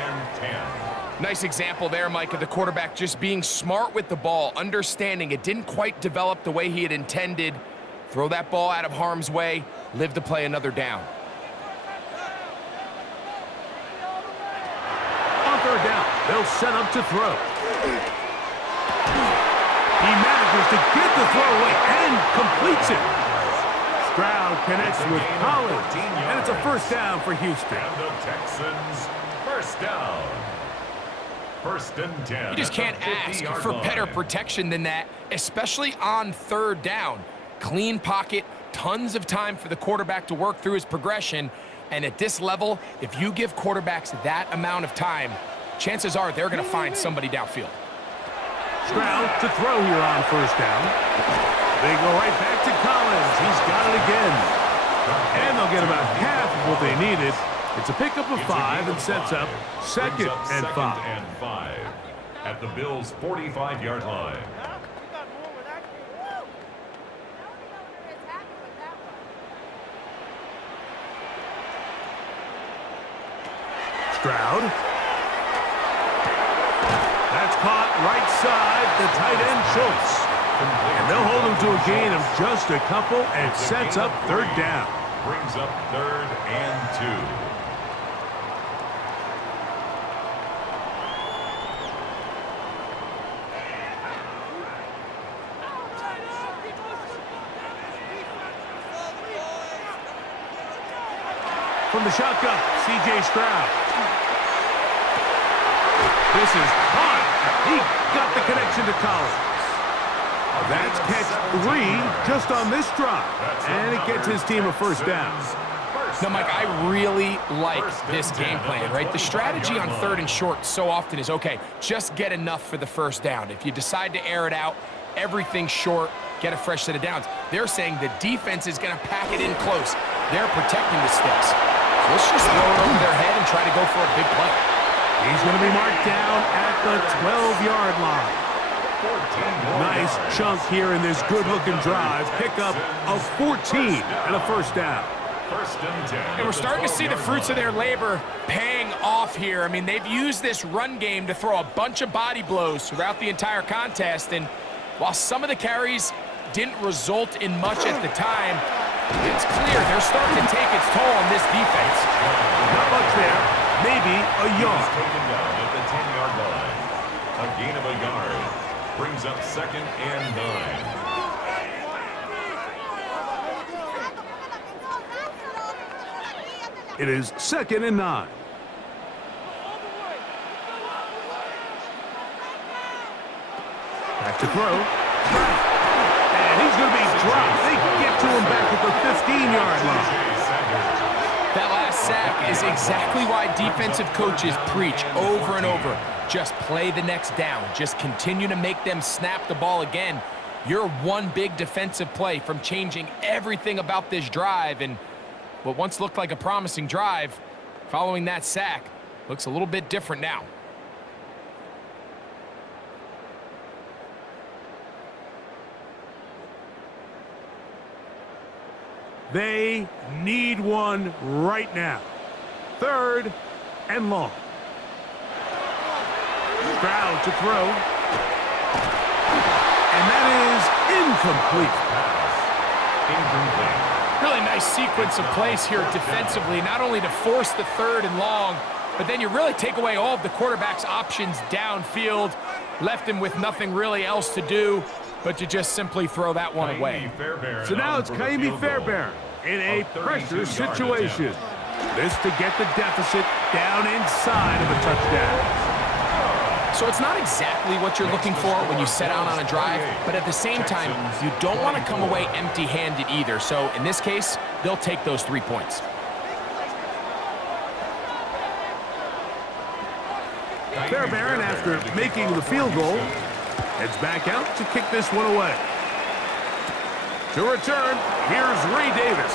Nice example there, Mike, of the quarterback just being smart with the ball, understanding it didn't quite develop the way he had intended. Throw that ball out of harm's way, live to play another down. On 3rd down, they'll set up to throw. He manages to get the throw away and completes it. Stroud connects with Collins, and it's a 1st down for Houston. And the Texans, 1st down. 1st and 10. You just can't ask for better protection than that, especially on 3rd down. Clean pocket, tons of time for the quarterback to work through his progression, and at this level, if you give quarterbacks that amount of time, chances are they're going to find somebody downfield. Stroud to throw here on 1st down. They go right back to Collins. He's got it again. And they'll get about half of what they needed. It's a pickup of 5 and sets up 2nd and 5. At the Bills' 45-yard line. Stroud. That's caught right side, the tight end Schultz. And they'll hold him to a gain of just a couple and sets up 3rd down. Brings up 3rd and 2. From the shotgun, C.J. Stroud. This is caught He got the connection to Collins. That's catch 3 just on this drive. And it gets his team a first down. Now, Mike, I really like this game plan, right? The strategy on 3rd and short so often is, okay, just get enough for the first down. If you decide to air it out, everything short, get a fresh set of downs. They're saying the defense is going to pack it in close. They're protecting the sticks. So let's just throw it over their head and try to go for a big play. He's going to be marked down at the 12-yard line. Nice chunk here in this good-looking drive. Pick up a 14 and a first down. And we're starting to see the fruits of their labor paying off here. I mean, they've used this run game to throw a bunch of body blows throughout the entire contest. And while some of the carries didn't result in much at the time, it's clear they're starting to take its toll on this defense. Not much there. Maybe a yard. Taken down at the 10-yard line. A gain of a yard brings up 2nd and 9. It is 2nd and 9. Back to throw. And he's going to be dropped. They get to him back at the 15-yard line. That last sack is exactly why defensive coaches preach over and over. Just play the next down. Just continue to make them snap the ball again. You're one big defensive play from changing everything about this drive, and what once looked like a promising drive, following that sack, looks a little bit different now. They need one right now. 3rd and long. Stroud to throw. And that is incomplete. Really nice sequence of plays here defensively, not only to force the 3rd and long, but then you really take away all of the quarterback's options downfield, left him with nothing really else to do but to just simply throw that one away. So now it's Kaimi Fairbairn in a pressure situation. This to get the deficit down inside of a touchdown. So it's not exactly what you're looking for when you set out on a drive, but at the same time, you don't want to come away empty-handed either. So in this case, they'll take those 3 points. Fairbairn, after making the field goal, heads back out to kick this one away. To return, here's Ray Davis.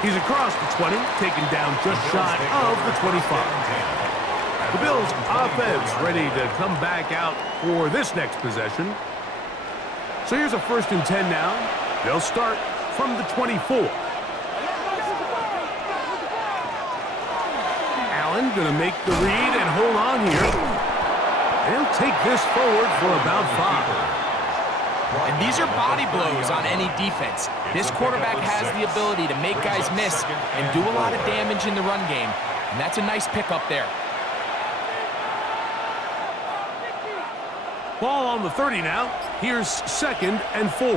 He's across the 20, taken down just shy of the 25. The Bills' offense ready to come back out for this next possession. So here's a 1st and 10 now. They'll start from the 24. Allen going to make the read and hold on here. They'll take this forward for about 5. And these are body blows on any defense. This quarterback has the ability to make guys miss and do a lot of damage in the run game. And that's a nice pickup there. Ball on the 30 now. Here's 2nd and 4.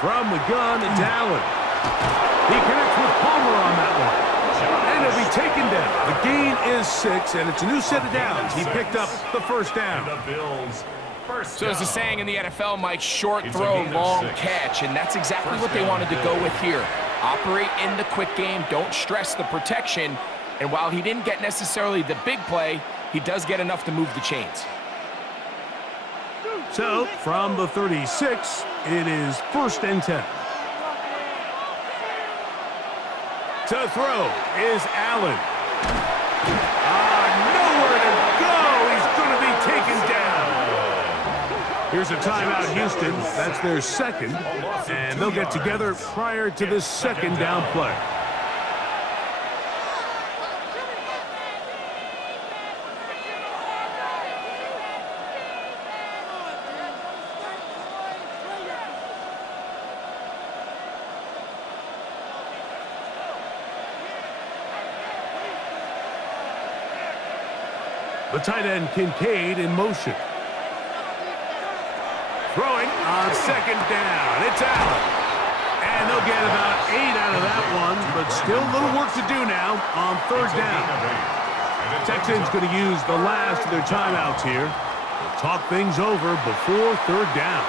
From the gun, it's Allen. He connects with Palmer on that one. And he'll be taken down. The gain is 6, and it's a new set of downs. He picked up the first down. So as the saying in the NFL, Mike, short throw, long catch, and that's exactly what they wanted to go with here. Operate in the quick game, don't stress the protection, and while he didn't get necessarily the big play, he does get enough to move the chains. So, from the 36, it is 1st and 10. To throw is Allen. Nowhere to go. He's going to be taken down. Here's a timeout, Houston. That's their 2nd, and they'll get together prior to this 2nd down play. The tight end, Kincaid, in motion. Throwing on 2nd down. It's Allen. And they'll get about 8 out of that one, but still a little work to do now on third down. Texans going to use the last of their timeouts here. They'll talk things over before third down.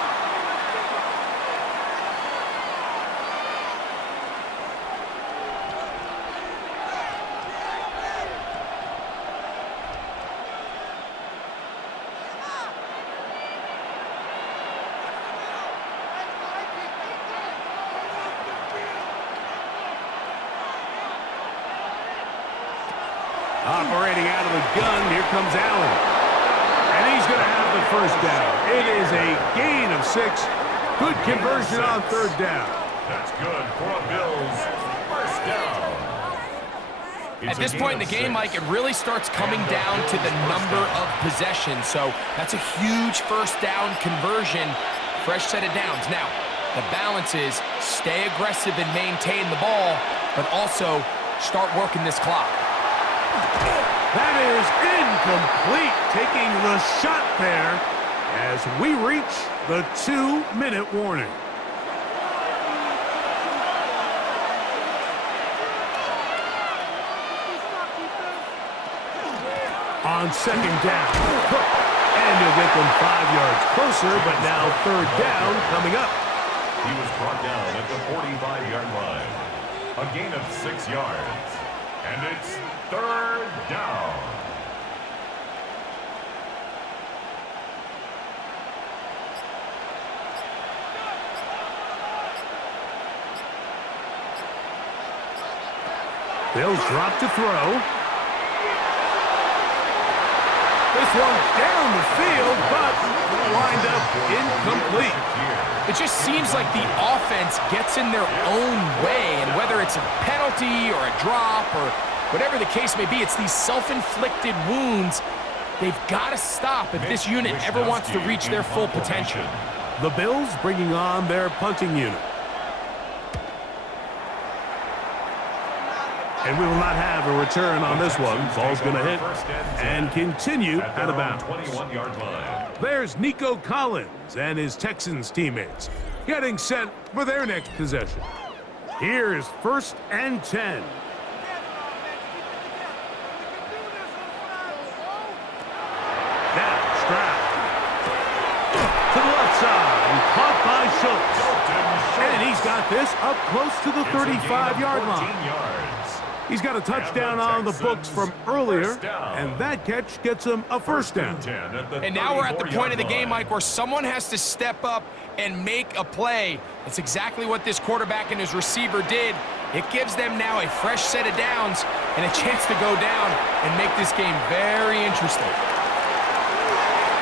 Operating out of the gun, here comes Allen. And he's going to have the first down. It is a gain of 6. Good conversion on third down. That's good for a Bills first down. At this point in the game, Mike, it really starts coming down to the number of possessions. So that's a huge first down conversion. Fresh set of downs. Now, the balance is stay aggressive and maintain the ball, but also start working this clock. That is incomplete, taking the shot there as we reach the 2-minute warning. On second down, Cook, and he'll get them 5 yards closer, but now third down coming up. He was brought down at the 45-yard line. A gain of 6 yards. And it's third down. Bills drop to throw. This one down the field, but lined up incomplete. It just seems like the offense gets in their own way, and whether it's a penalty or a drop or whatever the case may be, it's these self-inflicted wounds. They've got to stop if this unit ever wants to reach their full potential. The Bills bringing on their punting unit. And we will not have a return on this one. Ball's going to hit and continue out of bounds. 21-yard line. There's Nico Collins and his Texans teammates getting set for their next possession. Here is 1st and 10. Now Stroud to the left side, caught by Schultz. And he's got this up close to the 35-yard line. He's got a touchdown on the books from earlier, and that catch gets him a first down. And now we're at the point of the game, Mike, where someone has to step up and make a play. That's exactly what this quarterback and his receiver did. It gives them now a fresh set of downs and a chance to go down and make this game very interesting.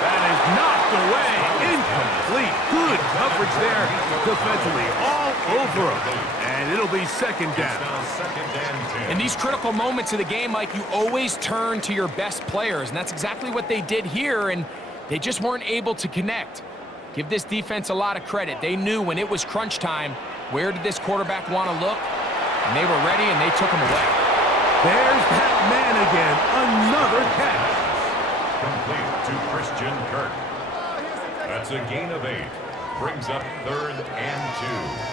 That is knocked away. Incomplete. Good coverage there defensively. All over him. And it'll be second down. In these critical moments of the game, Mike, you always turn to your best players, and that's exactly what they did here, and they just weren't able to connect. Give this defense a lot of credit. They knew when it was crunch time, where did this quarterback want to look, and they were ready, and they took him away. There's that man again. Another catch. Complete to Christian Kirk. That's a gain of 8. Brings up 3rd and 2.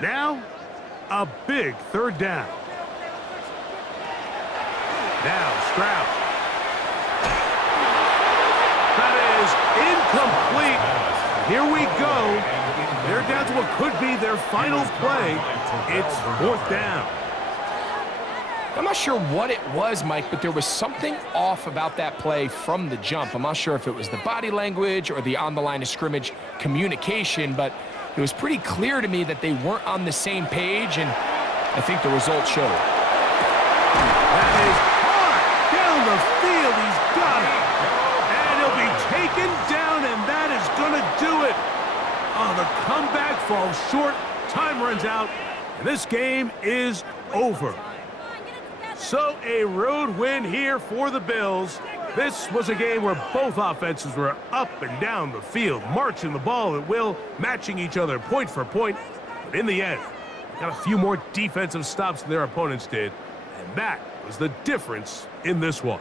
Now, a big third down. Now, Stroud. That is incomplete. Here we go. They're down to what could be their final play. It's 4th down. I'm not sure what it was, Mike, but there was something off about that play from the jump. I'm not sure if it was the body language or the on-the-line of scrimmage communication, but it was pretty clear to me that they weren't on the same page, and I think the results showed. That is hard down the field. He's got it. And he'll be taken down, and that is going to do it. Oh, the comeback falls short. Time runs out, and this game is over. So a road win here for the Bills. This was a game where both offenses were up and down the field, marching the ball at will, matching each other point for point. But in the end, got a few more defensive stops than their opponents did, and that was the difference in this one.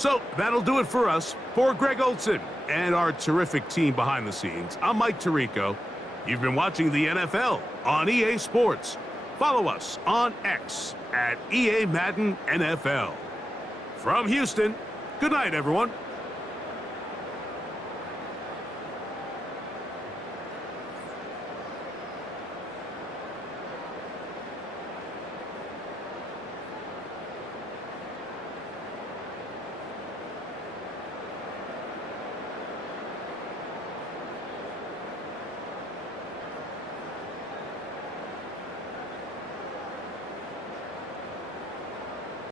So that'll do it for us. For Greg Olson and our terrific team behind the scenes, I'm Mike Tirico. You've been watching the NFL on EA Sports. Follow us on X at EA Madden NFL. From Houston, good night, everyone.